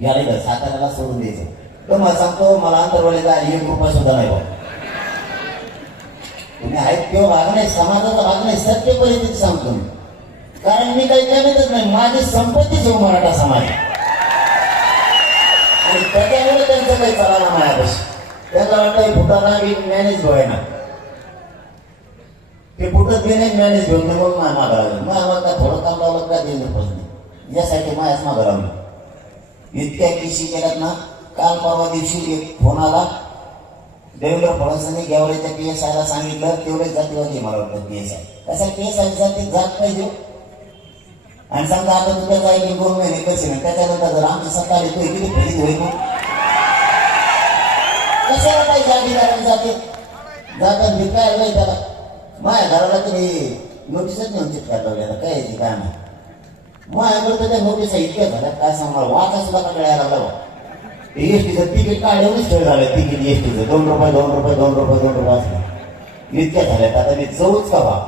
गेलेलं साताऱ्याला सोडून द्यायचं. तर मला सांगतो मला अंतरवालीचा एक रुपया सुद्धा नाही बघ तुम्ही आहेत किंवा भाग नाही समाजाचा भाग नाही सत्य परिस्थिती सांगतो मी. कारण मी काही कमीतच नाही माझी संपत्तीच हो मराठा समाज आणि त्याच्यामुळे त्यांचं काही चालणार माझ्यापाशी त्यांना वाटतं फुटाना बी मॅनेज ना ते फुटत बी नाही मॅनेज घेऊन ते मग मागा लागलं. मग आम्हाला थोडं काम लावलं का देणं प्रश्न. यासाठी माझ्याच मागं लावलं इतक्या केशी केल्यात ना काल परवा दिवशी एक फोन आला. देवेंद्र फडणवीसांनी गेवरेच्या पी एस आयला सांगितलं तेवढे जातीवादी मला वाटतं पी एस आय कशा पी एस आय जाती जात पाहिजे आणि समजा आता तुझ्या जाईल दोन महिने कसे नाही त्याच्यानंतर जर आमची सत्ता आली तर किती फेरीत होईल मग? कशाला पाहिजे अधिकाऱ्यांनी जाते जातात मी काय त्याला माझ्या घराला तरी नोटीसच नेऊन चिटका आता काय याची काय नाही माझ्याकडे तर त्या नोटीस इतक्या झाल्या काय सांगणार वाचा सुद्धा कळायला लागला बा. एसटीचं तिकीट काढूनच ठेव झालं तिकीट एसटीचं. दोन रुपये दोन रुपये दोन रुपये दोन रुपये असं इतक्या झाल्यात. आता मी जाऊच का बा?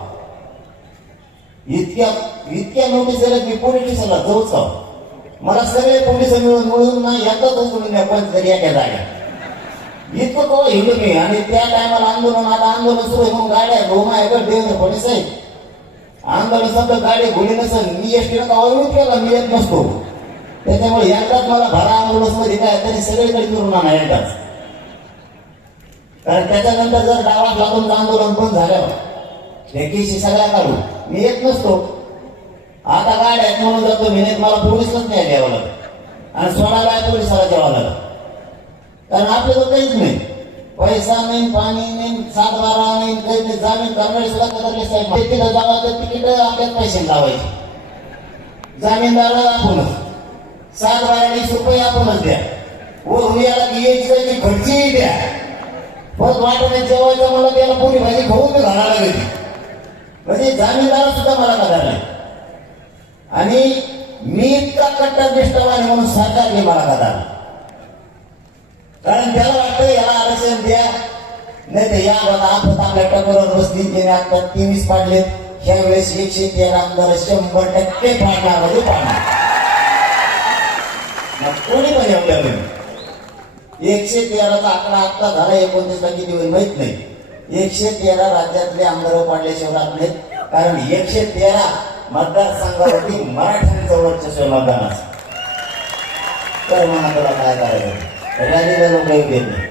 इतक्या इतक्या नोटीस झाल्या मी पोलीस स्टेशनला जाऊच का मला सगळे पोलीस मिळून मिळून ना यातच सोडून द्या पण तरी एका जागा इतकं कवा हिंडलो मी? आणि त्या टायमाला आंदोलन आता आंदोलन सुरू आहे म्हणून गाड्या गोमा आहे देवेंद्र फडणवीस आहे आंदोलन समजा गाडी घोडी नसेल मी एसटीला कवा विरोध केला मी येत नसतो. त्याच्यामुळे यंदाच मला भरा ॲम्ब्युलन्समध्ये काय तरी सगळीकडे करून आणा यंदाच कारण त्याच्यानंतर जर डावात लागून आंदोलन पण झालं हे केशी सगळ्या काढू मी येत नसतो. आता गाड्या आहेत म्हणून जातो मी नाही मला पोलिसलाच नाही द्यावं लागत आणि सोळाला आहे पोलिसाला द्यावं लागत कारण आपल्याला काहीच नाही. पैसा नाही पाणी नाही सात बारा नाही काही नाही जामीन सुद्धा कदरले साहेब. तिथं जावा तर तिकीट आपल्यात पैसे लावायचे. जामीनदाराला आपणच सात बारा वीस रुपये आपणच द्या. व याला की यायची जायची द्या. पण वाटणे जेवायचं मला त्याला पोरी भाजी खाऊन मी घालायला लागली. म्हणजे जामीनदार सुद्धा मला कदार आणि मी इतका कट्टर निष्ठावान म्हणून सरकारने मला कदार कारण त्याला वाटतं याला आरक्षण द्या. नाही तर या बघा आपण आपल्या टकोरावर बसली. गेले आता तेवीस पाडलेत. ह्या वेळेस एकशे तेरा आमदार शंभर टक्के पाडणार. म्हणजे पाडणार कोणी पण एवढ्या वेळी एकशे तेराचा आकडा आत्ता झाला. एकोणतीसला किती होईल माहीत नाही. एकशे तेरा राज्यातले आमदार पाडल्याशिवाय राहत नाहीत. कारण एकशे तेरा मतदारसंघावरती मराठ्यांचं वर्चस्व मतदान असतं तर म्हणा तुला काय करायचं? रॅलीला लोक येऊ देत नाही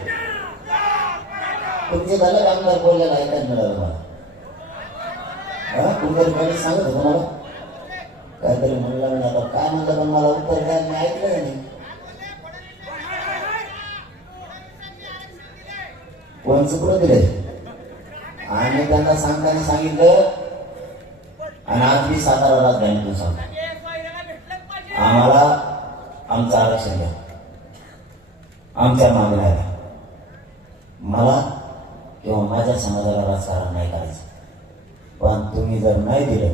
तुमचे झालं का आमदार बोललेला ऐकायला मिळालं मला हा कुंभकर्णी सांगत होतं मला? काहीतरी म्हणलं मी आता. काय म्हणलं पण मला उत्तर काय मी ऐकलं नाही. कोण चुकडं दिले आणि त्यांना सांगताना सांगितलं. आणि आज मी सातारा राजधानीतून सांगतो आम्हाला आमचं आरक्षण द्या. आमच्या मागण्याला मला किंवा माझ्या समाजाला राजकारण नाही करायचं. पण तुम्ही जर नाही दिलं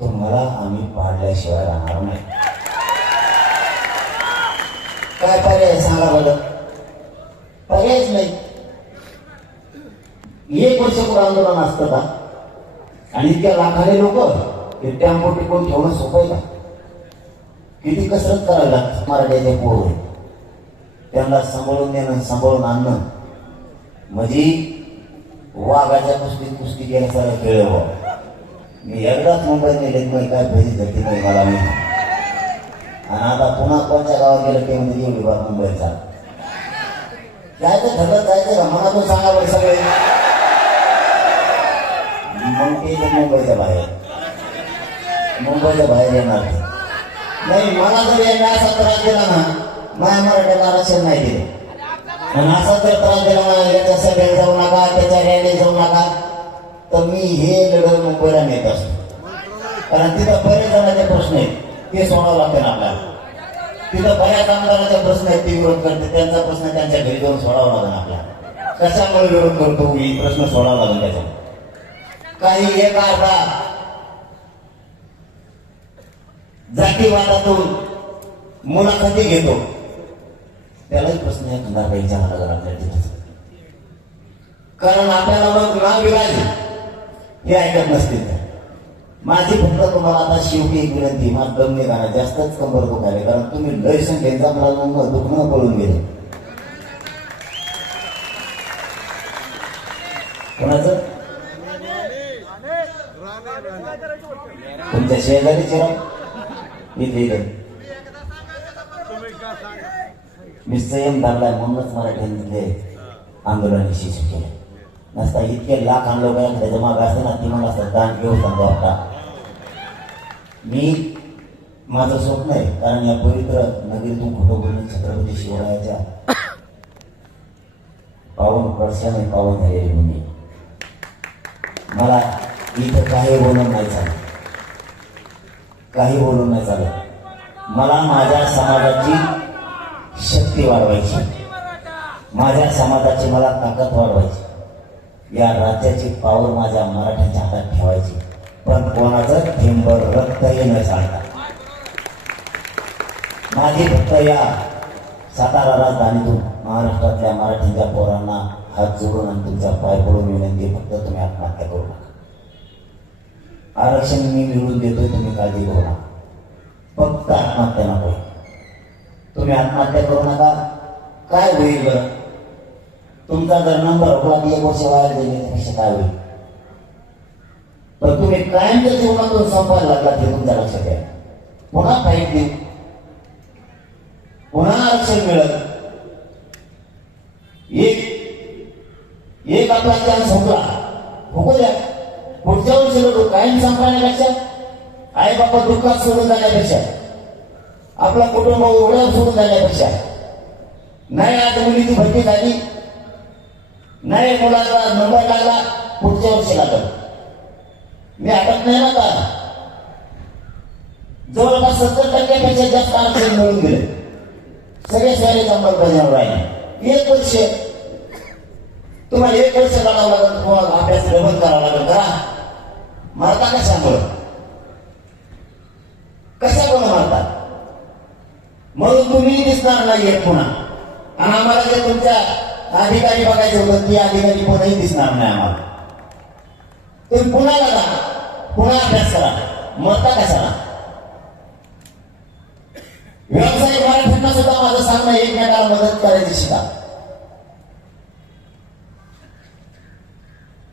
तर मला आम्ही पाडल्याशिवाय राहणार नाही. काय पर्याय सांगा बरं? पर्यायच नाही. एक वर्ष कुठं आंदोलन असतं का? आणि इतक्या लाखाने लोक हे टॅम्पो टिकून ठेवणं सोपं आहे का? किती कसरत करायला लागते मराठ्याच्या पोर त्यांना सांभाळून देणं सांभाळून आणणं. म्हणजे वाघाच्या कुस्तीत कुस्ती केल्यासारखं खेळ हो. मी एकदाच मुंबईत नेले मग काय भेटी धरती नाही मला नाही. आणि आता पुन्हा कोणत्या गावात गेलं ते म्हणजे येऊ विभाग मुंबईचा. जायचं ठरत जायचं का मनातून सांगा बरं सगळे. मग ते मुंबईच्या बाहेर. मुंबईच्या बाहेर येणार नाही मला जर यांनी असा त्रास दिला ना माया मराठ्याला आरक्षण नाही दिलं. आणि असा जर त्रास दिला याच्या सभेत जाऊ नका त्याच्या रॅली जाऊ नका तर मी हे लढवून मुंबईला नेत असतो. कारण तिथं बरेच जणांचे प्रश्न आहेत. ते सोडावं लागतील आपल्याला. तिथं बऱ्याच आमदाराचे प्रश्न आहेत ते विरोध करते. त्यांचा प्रश्न त्यांच्या घरी जाऊन सोडावा लागेल आपल्याला. कशामुळे विरोध करतो मी? प्रश्न सोडावा लागेल त्याचा काही एक अर्धा जातीवादातून मुलाखती घेतो. त्यालाही प्रश्न आहे खंडार कारण आपल्याला मग नाव हे ऐकत नसतील माझी फक्त तुम्हाला आता शेवटी एक विनंती माझं दम नाही करा जास्तच कंबर दुखायला कारण तुम्ही लय संख्येचा मला दुखणं पळून गेले. कोणाचं? तुमच्या शेजारीचे राव? इथे इथे. मी संयम धरलाय म्हणूनच मराठ्यांनी आंदोलन यशस्वी केलं. नसता इतके लाख आणलो काय त्याच्यामागे ना ती मला दान घेऊ सांगतो आता. मी माझं स्वप्न आहे कारण या पवित्र नगरीतून फोटो बोलून छत्रपती शिवरायाच्या पावन वर्षाने पावन झालेली भूमी मला इथं काही बोलून नाही चालत. काही बोलून नाही चालत. मला माझ्या समाजाची शक्ती वाढवायची. माझ्या समाजाची मला ताकद वाढवायची. या राज्याची पावर माझ्या मराठ्यांच्या हातात ठेवायची. पण कोणाचं थेंबर रक्तही न चालता. माझी फक्त या सातारा राजधानीतून महाराष्ट्रातल्या मराठीच्या पोरांना हात जोडून आणि तुमचा पाय पडून विनंती फक्त तुम्ही आत्महत्या करू नका. आरक्षण मी मिळवून देतोय तुम्ही काळजी करू नका. फक्त आत्महत्या नको. तुम्ही आत्महत्या करू नका. काय होईल बरं? तुमचा जर नंबर हुकला एक वर्ष वाया देण्यापेक्षा काय होईल? पण तुम्ही कायमच्या जीवनातून संपायला लागला ते तुमच्या लक्षात घ्या पुन्हा फाईट देऊ पुन्हा आरक्षण मिळत एक एक आपला चान्स हुकला हुकू द्या. पुढच्या वर्षी लोक कायम संपायला लक्षात आई बाबा दुःखात सोडून जाण्यापेक्षा. आपला कुटुंब उघड्यावर सोडून जाण्यापेक्षा. नाही आज मुलीची भरती झाली. नाही मुलाचा नंबर लागला. पुढच्या वर्षी लागत मी अटक नाही ना जवळपास सत्तर टक्क्यापेक्षा जास्त आरक्षण मिळून गेले. सगळे शहरी अंमलबजावणार आहे एक वर्ष. तुम्हाला एक वर्ष काढावं लागेल तुम्हाला अभ्यास डबल करावा लागेल का? मारता कशा कोण मारतात म्हणून तुम्ही दिसणार नाहीये पुन्हा. आणि आम्हाला जे तुमच्या अधिकारी बघायचे होतं ती अधिकारी पदही दिसणार नाही आम्हाला. तुम्ही पुन्हा जा पुन्हा अभ्यास करा. मरता कशाला व्यावसायिक मराठ्यांना सुद्धा माझं सांगणं एकमेकाला मदत करायची शिका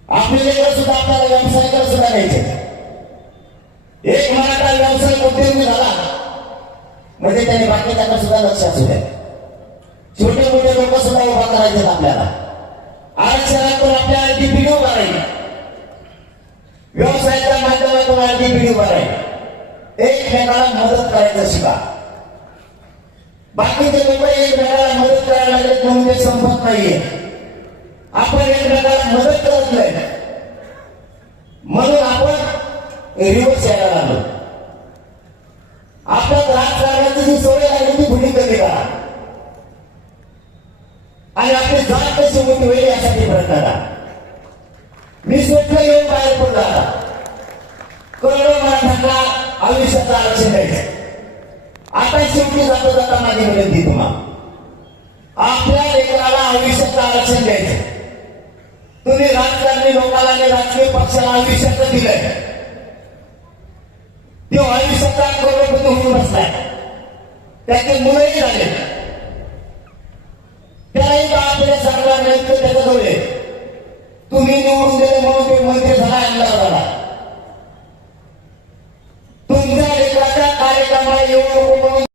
आपले लेकर सुद्धा आपल्याला व्यवसायाकडे सुद्धा घ्यायचे एक मराठा व्यावसायिक उद्योगी झाला. म्हणजे त्याने बाकीच्याकडे सुद्धा लक्ष असू द्या छोटे मोठे लोक सुद्धा उभा करायचे आपल्याला. आरक्षणातून आपल्या ती पिढी उभा राहील. व्यवसायाच्या माध्यमातून आणखी पिढी उभा राहील. एकमेकाला मदत करायचं शिका. बाकीचे लोक एकमेकाला मदत करायला लागले म्हणून ते संपत नाहीये. आपण एकमेकाला मदत करत नाही. म्हणून आपण रिवर्स यायला लागलो. आणि आपली जात कशी होईल यासाठी प्रयत्न मी स्वप्न येऊन बाहेर पडला करोडो मराठ्यांना आयुष्याचं आरक्षण द्यायचं आता शेवटी जाता जाता माझी विनंती तुम्हाला आपल्या लेकराला आयुष्याचं आरक्षण द्यायचं तुम्ही राजकारणी लोकांना आणि राजकीय पक्षाला आयुष्याचं दिलंय. तो आयुष्याचा करोडपती होऊन बसलाय. त्याचे मुलंही झाले